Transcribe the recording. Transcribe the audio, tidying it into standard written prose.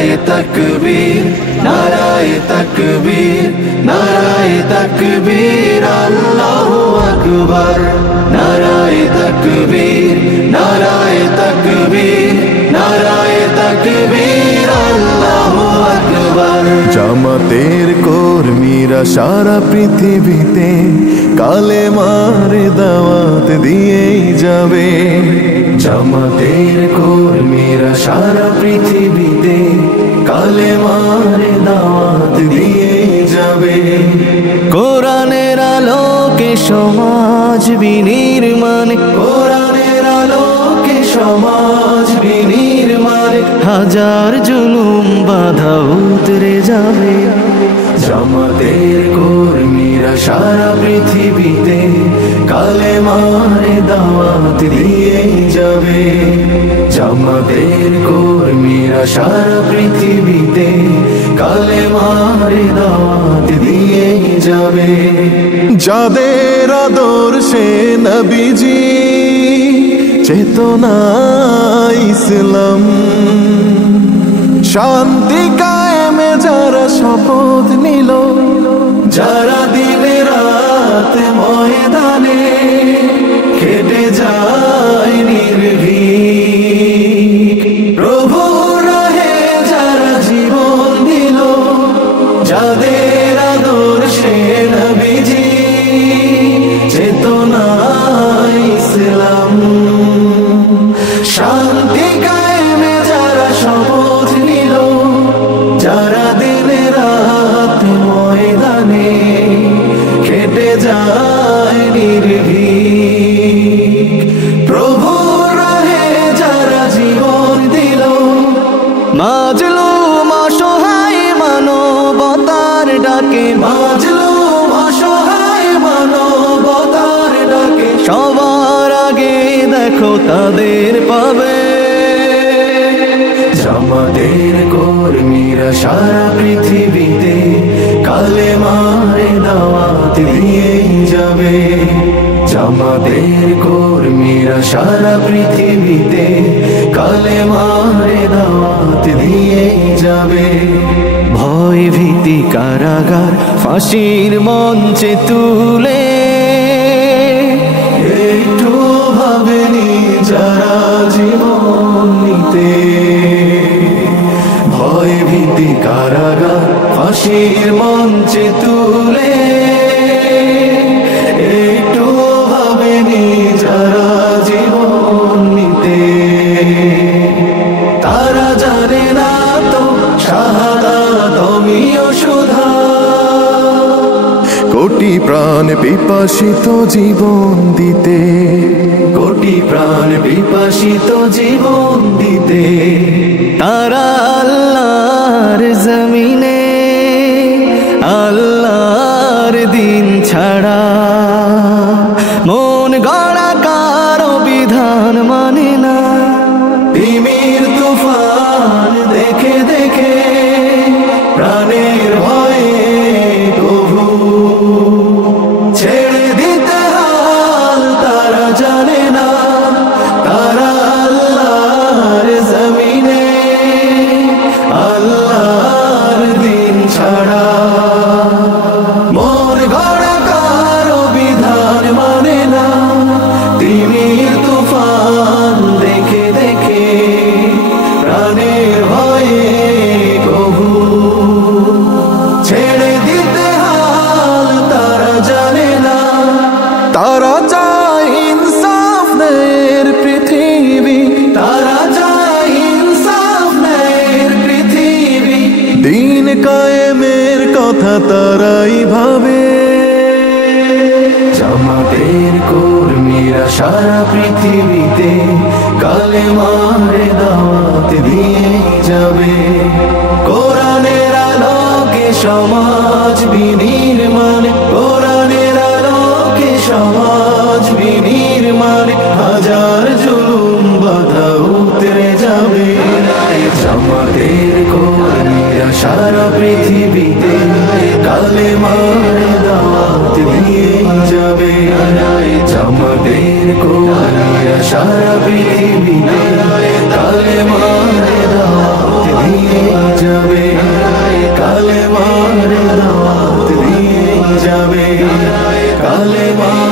নারায়ে তাকবীর, নারায়ে তাকবীর, নারায়ে তাকবীর, আল্লাহু আকবার। নারায়ে তাকবীর, নারায়ে তাকবীর, নারায়ে তাকবীর, আল্লাহু আকবার। জামাতের কর্মীরা সারা পৃথিবীতে কালেমার দাওয়াত দিয়েই যাবে। জামাতের কর্মীরা সারা পৃথিবীতে কালেমার দাওয়াত দিয়ে যাবে। কোরআনের আলোকে সমাজ বিনির্মাণ, কোরআনের আলোকে সমাজ বিনির্মাণ, হাজার জুলুম বাধা উতরে যাবে। জামাতের কর্মীরা সারা পৃথিবীতে কালেমার দাওয়াত দিয়ে যাবে। জামাতের কর্মীরা সারা পৃথিবীতে কালেমার দাওয়াত দিয়ে যাবে। যাদের আদর্শে নবীজি চেতনা ইসলাম, শান্তি কায়েমে যারা শপথ নিল, যারা দিনে রাত ময়দানে কেটে যায় নির্ভীক, প্রভু রাহে যারা জীবন দিল, যাদের আদর্শে নবীজি চেতনা ইসলাম, শান্তি কায়েমে যারা শপথ নিল, যারা দিনে রাত ময়দানে কেটে যায় নির্ভীক, প্রভু রাহে যারা জীবন দিল। মাজলুম অসহায় মানবতার ডাকে, মাজলুম অসহায় মানবতার ডাকে, সবার আগে দেখো তাদের পাবে। জামাতের কর্মীরা সারা পৃথিবীতে কালেমার দাওয়াত দিয়ে যাবে। জামাতের কর্মীরা সারা পৃথিবীতে কালেমার দাওয়াত দিয়ে যাবে। ভয় ভীতি কারাগার ফাঁসির মঞ্চে তুলে, একটু ভাবেনি যারা জীবন নিতে, ভয় ভীতি কারাগার ফাঁসির মঞ্চে তুলে, একটু ভাবেনি যারা জীবন নিতে। তারা জানে না তো শাহাদাত অমীয় সুধা, কোটি প্রাণ পিপাসিত জীবন দিতে, কোটি প্রাণ বিপাসিত জীবন দিতে। তারা আল্লাহর জমিনে আল্লাহর দিন ছাড়া মন গড়া কারো বিধান মানে না। তিমির তুফান দেখে দেখে প্রাণের ভয়ে প্রভু ছেড়ে দিতে হাল তারা জানে না। তারা আল্লাহর জমিনে আল্লাহর দিন ছাড়া মন গড়া কারো বিধান মানে না। তিমির তুফান দেখে দেখে প্রাণের ভয়ে প্রভু ছেড়ে দিতে হাল তারা জানে না। তারা চায় ইনসাফ ন্যায়ের পৃথিবী, তারা চায় ইনসাফ ন্যায়ের পৃথিবী, দিন কায়েমের কথা তারাই ভাবে। জামাতের কর্মীরা সারা পৃথিবীতে কালেমার দাওয়াত দিয়ে যাবে। কোরআনের আলোকে সমাজ বিনির্মাণ, কোরআনের আলোকে সমাজ বিনির্মাণ, হাজার জুলুম বাধা উতরে যাবে। জামাতের কর্মীরা সারা পৃথিবীতে কালেমার দাওয়াত দিয়ে যাবে। জামাতের কর্মীরা সারা পৃথিবীতে কালেমার দাওয়াত দিয়ে কালেমার দাওয়াত দিয়ে যাবে কালেমা